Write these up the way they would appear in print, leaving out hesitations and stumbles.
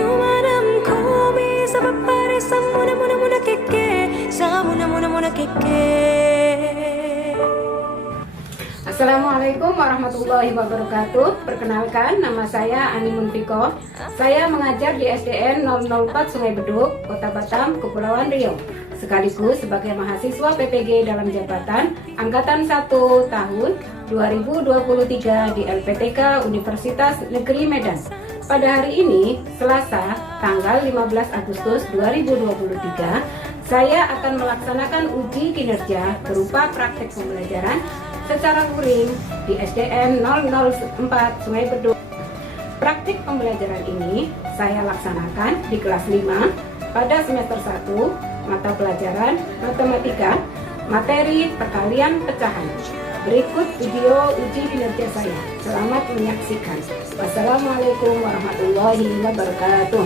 Yumadamku bisa berbaris muna keke, muna keke. Assalamualaikum warahmatullahi wabarakatuh. Perkenalkan, nama saya Ani Munfiko. Saya mengajar di SDN 004 Sungai Beduk, Kota Batam, Kepulauan Riau. Sekaligus sebagai mahasiswa PPG dalam jabatan Angkatan 1 tahun 2023 di LPTK Universitas Negeri Medan. Pada hari ini, Selasa, tanggal 15 Agustus 2023, saya akan melaksanakan uji kinerja berupa praktek pembelajaran secara luring di SDN 004 Sungai Beduk. Praktik pembelajaran ini saya laksanakan di kelas 5 pada semester 1, mata pelajaran matematika, materi perkalian pecahan. Berikut video uji kinerja saya. Selamat menyaksikan. Wassalamualaikum warahmatullahi wabarakatuh.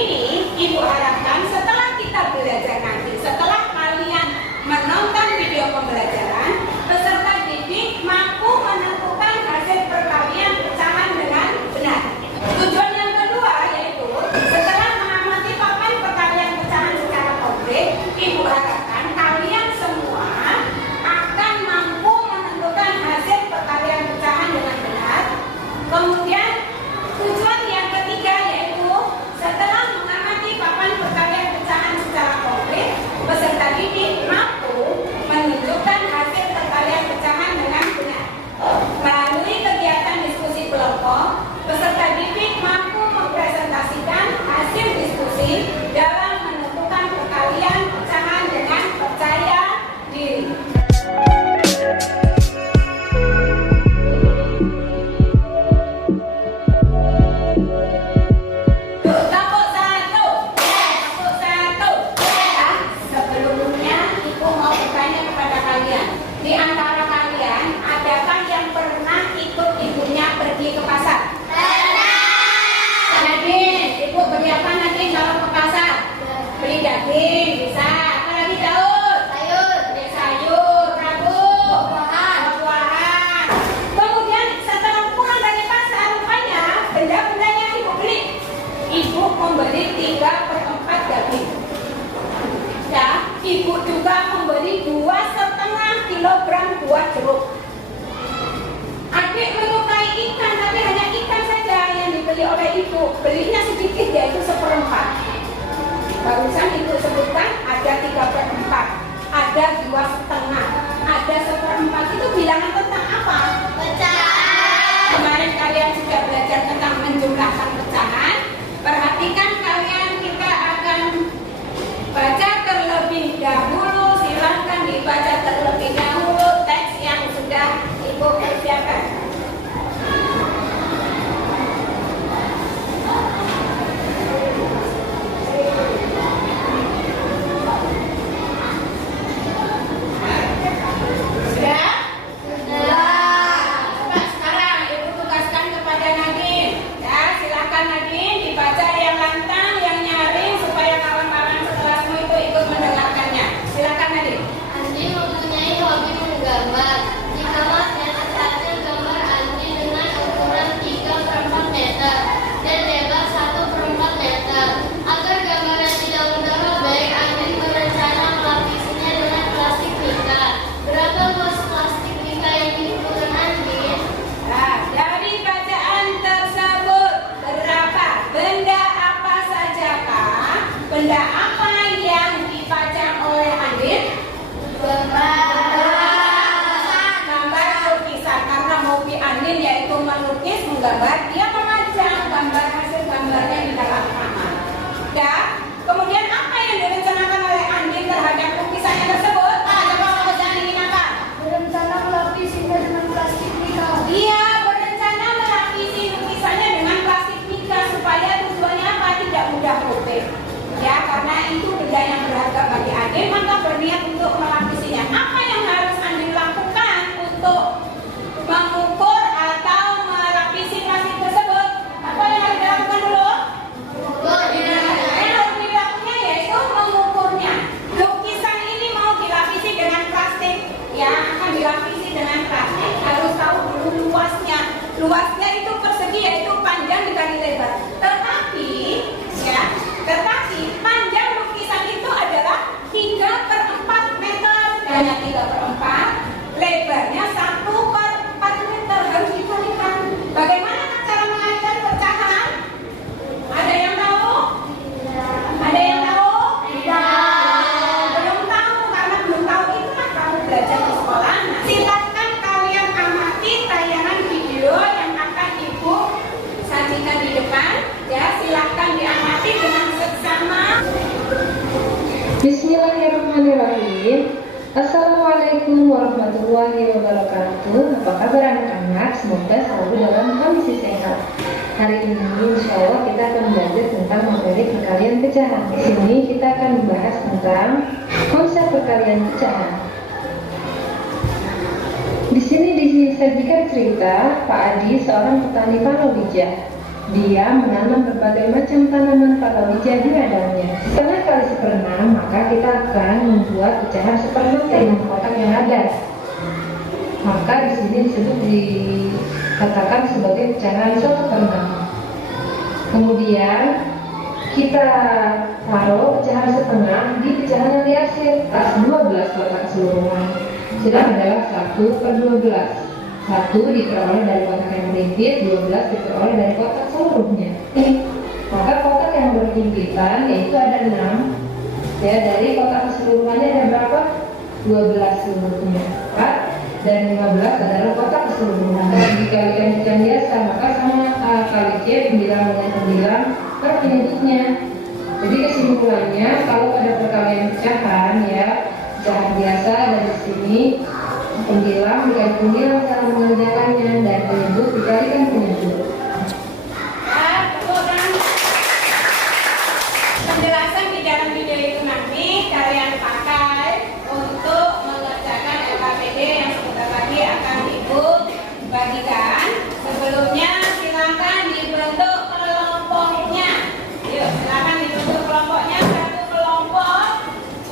ini Ibu harapkan setelah kita belajar nanti, setelah kalian menonton video pembelajaran, peserta didik mampu menentukan hasil perkalian pecahan dengan benar. Tujuan yang kedua yaitu setelah mengamati papan perkalian pecahan secara konkret, Ibu harapkan kalian semua akan mampu menentukan hasil perkalian pecahan dengan benar. Kemudian tujuan yang ketiga yaitu setelah mengamati papan perkalian pecahan secara konkret, peserta didik mampu menunjukkan hasil perkalian pecahan dengan benar. Melalui kegiatan diskusi kelompok, peserta didik mampu mempresentasikan hasil diskusi dalam menentukan perkalian pecahan dengan percaya diri. Di antara kalian, adakah yang pernah ikut ibunya pergi ke pasar? Pernah. Nadine, ibu beli apa Nadine kalau ke pasar? Beli daging, bisa. Apa lagi Daud? Sayur. Beli sayur, Rabu. Buah-buahan. Kemudian setelah pulang dari pasar, rupanya benda-bendanya ibu beli. Ibu membeli 3/4 daging. Ya, ibu juga membeli 2,5 kilogram buah jeruk. Adik menyukai ikan, tapi hanya ikan saja yang dibeli oleh ibu. Belinya sedikit, yaitu 1/4. Barusan ibu sebutkan ada 3/4, ada 2,5, ada 1/4. Itu bilangan tentang apa? Pecahan. Kemarin kalian sudah belajar tentang menjumlahkan pecahan. Perhatikan kalian, kita akan baca terlebih dahulu. Silahkan dibaca terlebih dahulu teks yang sudah ibu persiapkan. Sudah? Coba sekarang ibu tugaskan kepada Nadine. Ya, silahkan Nadine dibaca yang lantang, yang nyaring supaya kawan-kawan sekelasmu itu ikut mendengarkannya. Silakan Nadine. Andi mempunyai hobi menggambar. Di kamarnya ada gambar Andi dengan ukuran 3/4 meter dan lebar 1/4 meter. Agar gambarnya tidak mudah robek, Andi berencana melapisinya dengan plastik mika. Berapa luas plastik mika yang dibutuhkan Andi? Nah, dari bacaan tersebut berapa benda apa sajakah? Benda apa yang dipajang oleh Andin? Gambar lukisan, karena hobi Andin yaitu melukis, menggambar, dia memajang gambar hasil gambarnya di dalam kamar. Dan kemudian apa yang direncanakan oleh Andin terhadap lukisannya tersebut? Coba pekerjaan ini apa? Berencana melapisinya dengan plastik mika. Dia berencana melapisi lukisannya dengan plastik mika supaya tujuannya apa? Tidak mudah robek. Ya, karena itu benda yang berharga bagi Andin, maka berniat untuk melapisinya. Apa yang harus Andin lakukan untuk mengukur atau melapisi plastik tersebut? Apa yang harus dilakukan dulu? Yang harus dilakukannya yaitu mengukurnya. Lukisan ini mau dilapisi dengan plastik, ya akan dilapisi dengan plastik. Harus tahu dulu luasnya. Luasnya itu persegi, yaitu panjang dikali lebar. Tetapi panjang lukisan itu adalah 3/4 meter. Hanya 3/4, lebarnya 1/4 meter. Harus dikalikan. Bagaimana cara mengajar pecahan? Ada yang tahu? Ada yang tahu? Belum tahu, karena belum tahu itulah kamu belajar di sekolah. Nah, silakan kalian amati tayangan video yang akan ibu sajikan di depan. Ya, silakan diamati dengan seksama. Bismillahirrahmanirrahim. Assalamualaikum warahmatullahi wabarakatuh. Apa kabar anak-anak? Semoga selalu dalam kondisi sehat. Hari ini insya Allah kita akan belajar tentang materi perkalian pecahan. Di sini kita akan membahas tentang konsep perkalian pecahan. Di sini disajikan cerita Pak Adi, seorang petani palawija. Dia menanam berbagai macam tanaman palawija jadi nadanya. Setengah kali 1/6, maka kita akan membuat pecahan 1/6 dengan kotak yang ada. Maka di sini dikatakan sebagai pecahan 1/6. Kemudian kita taruh pecahan 1/2 di pecahan yang diarsir atas 12 kotak keseluruhan. Sudah adalah 1/12. 1 diperoleh dari kotak yang berhimpit, 12 diperoleh dari kotak seluruhnya. Maka kotak yang berhimpitan yaitu ada 6. Ya, dari kotak keseluruhannya ada berapa? 12 seluruhnya. 4 dan 15 adalah kotak keseluruhan. Dikalikan pecahan biasa, maka sama kali C, pembilang dengan pembilang per penyebutnya. Jadi kesimpulannya, kalau pada perkalian pecahan ya, pecahan biasa dari sini pembilang dikali pembilang cara mengerjakannya, dan penyebut dikalikan penyebut. Penjelasan di dalam video itu nanti kalian pakai untuk mengerjakan LKPD yang sebentar lagi akan Ibu bagikan. Sebelumnya silakan dibentuk kelompoknya. Yuk, silakan dibentuk kelompoknya. Satu kelompok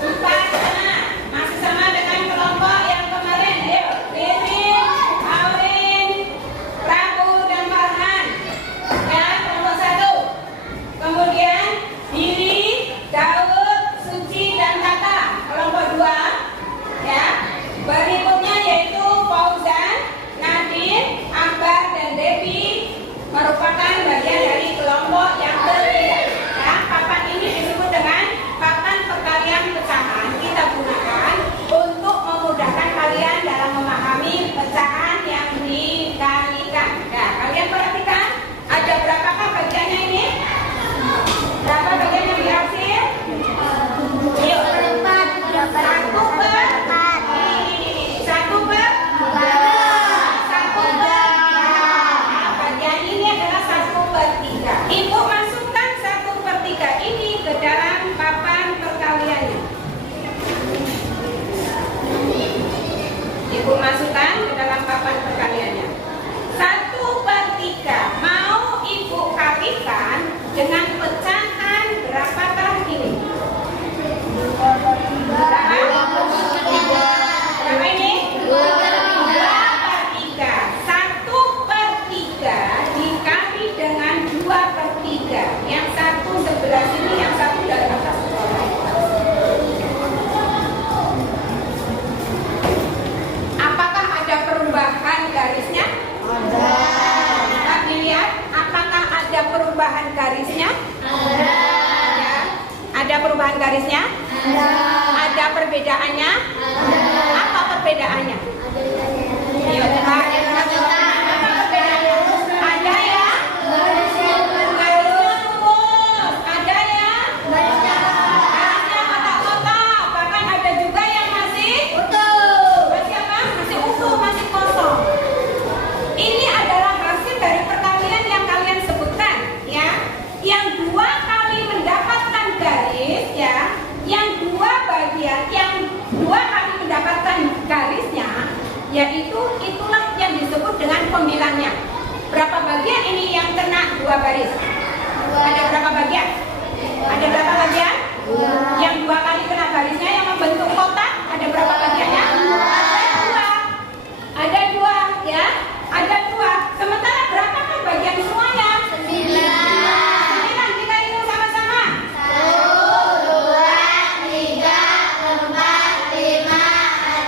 4 anak. Masih sama dengan kelompok yang kemarin. Yuk, Ririn, Aurin, Prabu, dan Farhan. Ya, kelompok 1. Kemudian Diri, Daud, Suci, dan Tata. Kelompok 2. Ya. Berikutnya yaitu Fauzan, Nadine, Akbar, dan Devi merupakan bagian dari kelompok yang ketiga. Ya, papan ini disebut dengan papan perkalian pecahan. Kita gunakan untuk memudahkan kalian dalam memahami pecahan yang dikalikan. Nah, kalian perhatikan ada berapakah bagiannya ini? Berapa bagian yang dihasil? Yuk, 1/3. Bagian ini adalah 1/3. Ibu masukkan 1/3 ini ke dalam papan perkaliannya. Ibu masukkan ke dalam papan perkaliannya. 1/3 mau Ibu kalikan dengan pecahan berapakah ini? Berapa ini? 2/3. 1/3 dikali dengan 2/3. Yang satu sebelah sini, yang satu dari atas ke bawah. Apakah ada perubahan garisnya? Ada. Kita dilihat, apakah ada perubahan garisnya? Ada. Ya. Ada perubahan garisnya? Ada. Ada perbedaannya? Ada. Apa perbedaannya? Ayo, coba. Apa perbedaannya? Ada ya? Garisnya lurus. Ada ya? Garisnya kotak-kotak. Bahkan ada juga yang masih utuh. Masih apa? Masih utuh, masih kosong. Ini adalah hasil dari perkalian yang kalian sebutkan, ya. Yang 2 kali mendapatkan garis, ya. Yang 2 bagian, yang 2 kali mendapatkan garisnya, yaitu itulah yang disebut dengan pembilangnya. Berapa bagian ini yang kena 2 garis? Ada berapa bagian? Ada berapa bagian? Yang 2 kali kena garisnya yang membentuk kotak, ada berapa bagiannya? Ada 2, ya. Ada 2. Sementara berapakah bagian semuanya? 9. Kita hitung sama-sama. 1, 2, 3, 4, 5,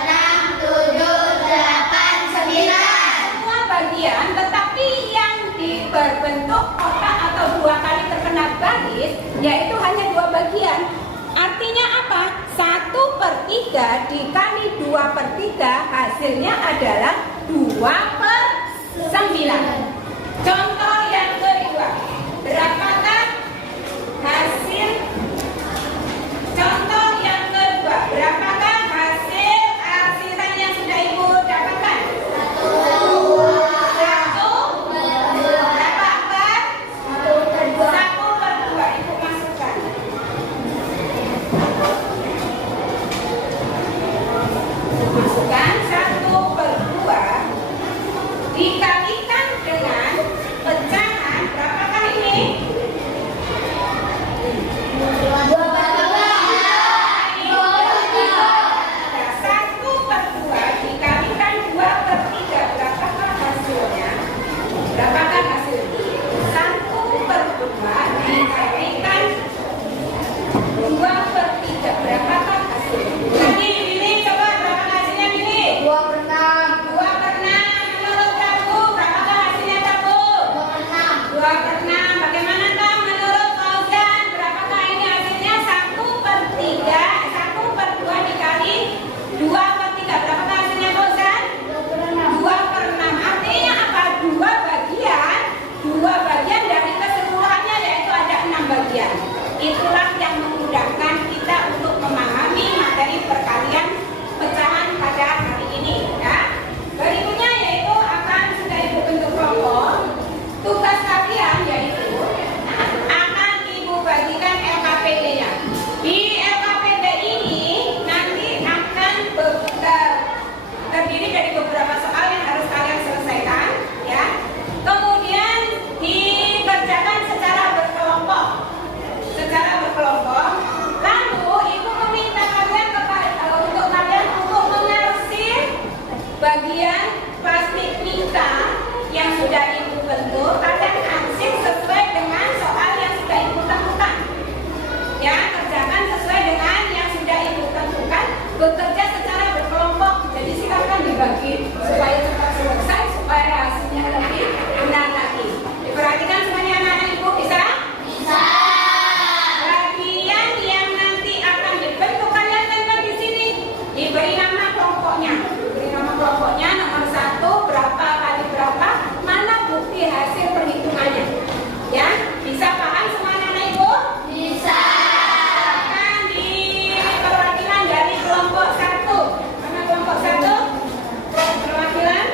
6, 7, 8, 9. Semua bagian, tetapi yang berbentuk kotak atau 2 kali terkena garis, yaitu hanya 2 bagian. Artinya apa? 1/3 dikali 2/3 hasilnya adalah 2/9. Contoh yang kedua, berapakah hasil? Contoh yang kedua, berapakah hasil arsiran yang sudah Ibu dapatkan? 1. Berapa Akbar? 1/2. Ibu masukkan. Masukkan 1/2 dikalikan dengan pecahan berapakah ini? 2/3. Berapakah hasilnya? Tadi Billy, coba berapa hasilnya Billy? 2/6. 2/6. Menurut kamu berapakah hasilnya kamu? 2/6. 2/6. Bagaimana Kang? Menurut Fauzan berapakah ini hasilnya? 1/3. 1/2 dikali 2/3. Berapakah hasilnya Fauzan? 2/6. Artinya apa? Dua bagian dari keseluruhannya, yaitu ada 6 bagian. Itulah yang memudahkan kita untuk memahami materi perkalian pecahan pada hari ini, ya. Berikutnya yaitu akan sudah Ibu bentuk kelompok. Tugas kalian yaitu akan Ibu bagikan LKPD-nya. Di LKPD ini nanti akan terdiri dari beberapa soal yang harus kalian selesaikan, ya. Kemudian dikerjakan secara berkelompok. Lalu Ibu meminta kalian untuk mengarsip bagian plastik minta yang sudah Ibu bentuk. Kalian arsip sesuai dengan soal yang sudah Ibu tentukan. Ya, kerjakan sesuai dengan yang sudah Ibu tentukan. Bekerja secara berkelompok. Jadi silakan dibagi supaya cepat selesai, supaya hasilnya lebih benar lagi. Diperhatikan semuanya anak-anak Ibu, bisa? Bisa. Bagian yang nanti akan dibentuk kalian tempel di sini diberi nama kelompoknya. Diberi nama kelompoknya nomor 1 berapa kali berapa, mana bukti hasil perhitungannya. Ya, bisa paham semua anak-anak Ibu? Bisa. Silakan di perwakilan dari kelompok 1. Mana kelompok 1? Perwakilan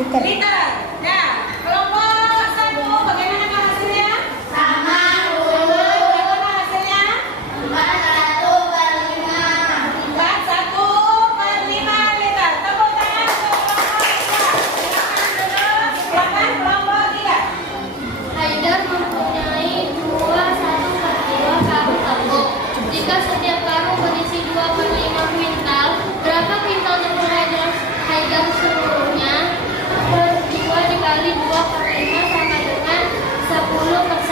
liter. Nah, kelompok 1 bagaimana hasilnya? Sama dulu. Bagaimana hasilnya? 41/5 liter. Tepuk tangan untuk kelompok 3. Haidar mempunyai 21/2 karung tepung. Jika setiap karung berisi 2/5 kuintal, berapa kuintal tepung Haidar seluruhnya? 2 dikali 2/5 sama dengan 10%.